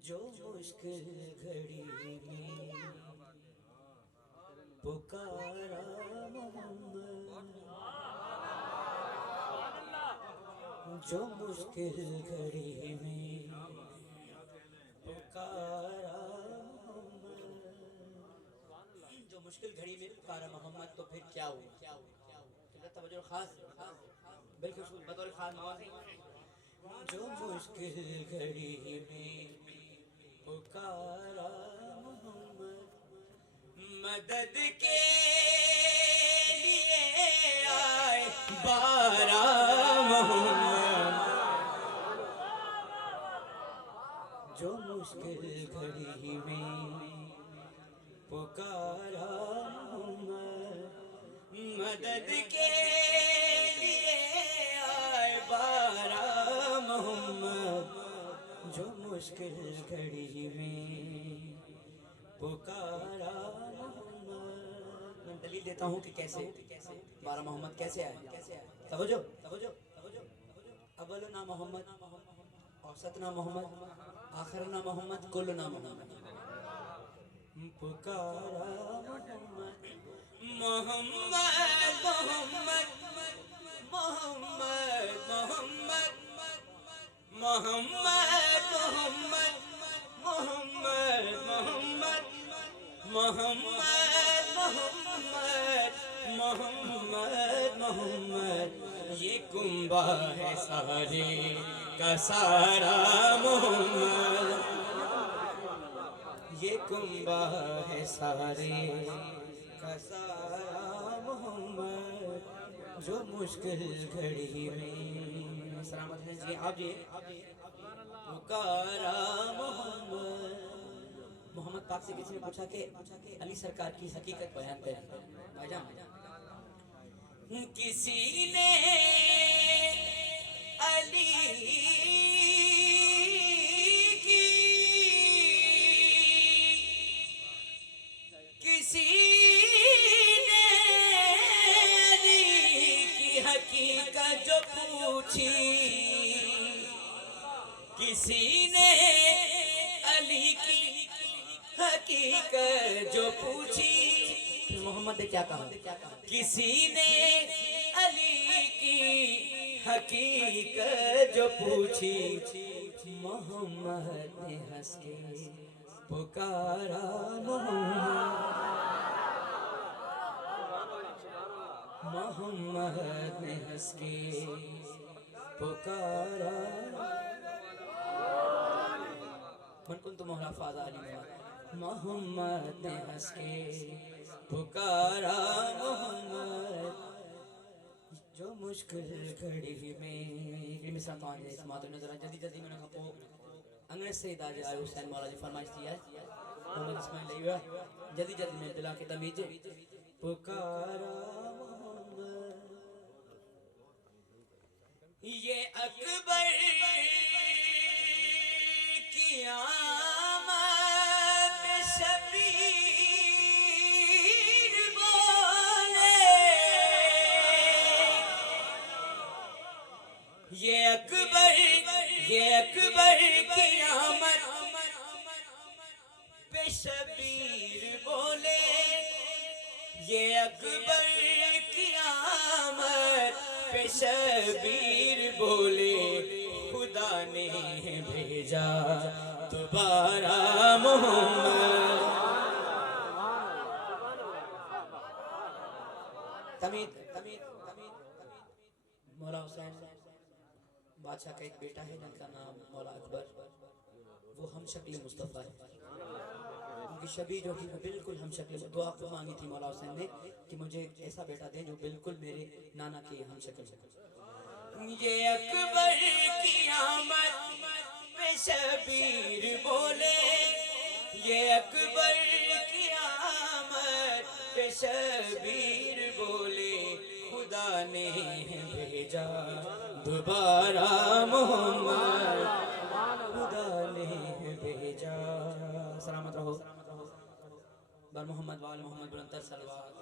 جو مشکل گھڑی میں پکارا محمد، جو مشکل گھڑی میں پکارا محمد، جو مشکل گھڑی میں پکارا محمد تو پھر کیا ہوا؟ توجہ خاص بالکل بطور خاص نوازی، جو مشکل گھڑی میں پکارا محمد، مدد کے لیے آئے بارہ محمد، جو مشکل گھڑی میں پکارا محمد، مدد کے لیے آئے بارہ محمد، جو مشکل گھڑی میں پکارا محمد۔ میں دلیل دیتا ہوں کہ کیسے بارہ محمد کیسے آئے۔ توجہ اولنا محمد، اوسطنا محمد، آخرنا محمد، کلنا محمد، پکارا محمد، محمد محمد محمد محمد محمد محمد محمد محمد محمد محمد محمد محمد، یہ کنبہ ہے سارے کا سارا محمد، یہ کنبہ ہے سارے کا سارا محمد، جو مشکل گھڑی میں سلامت ہے جی آپ جی پکارا محمد۔ محمد پاک سے کسی نے پوچھا کہ علی سرکار کی حقیقت بیان کریں بھائی جان، کسی نے علی کی، کسی نے علی کی حقیقت جو پوچھی، کسی نے علی کی حقیقت جو پوچھی، پھر محمد نے کیا کہا؟ کسی نے علی کی حقیقت جو پوچھی، محمد نے ہنس کے پکارا محمد، محمد نے ہنس کے پکارا، من کنت مولا فاض علی محمد نے ہنس کے پکارا محمد، جو مشکل گھڑی میں مثال تو آنجے اس ماتر نظر جدی جدی میں نے کھپو انگریز سے داجے آئے حسین مولا جی فرمائش دیا ہے محمد اسماعیل لیوہ جدی جدی میں دلا کے تمیجے پکارا محمد، یہ اکبر کی آمد میں شبیر بولے، یہ اکبر کی آمد پہ شبیر بولے، یہ اکبر کی آمد پہ شبیر بولے، خدا نے بھیجا دوبارہ محمد، تمید مولا حسین بادشاہ کا ایک بیٹا ہے جن کا نام مولا اکبر، وہ ہم شکل مصطفیٰ ہے، ان کی شبیہ جو تھی بالکل ہم شکل، دعا کو مانگی تھی مولا حسین نے کہ مجھے ایسا بیٹا دیں جو بالکل میرے نانا کی ہم شکل ہے۔ یہ اکبر کی آمد پہ شبیر بولے، یہ اکبر کی آمد پہ شبیر بولے، خدا نے بھیجا دوبارہ محمد، خدا نے بھیجا، سلامت رہو بر محمد وآل محمد بلندر صلوات۔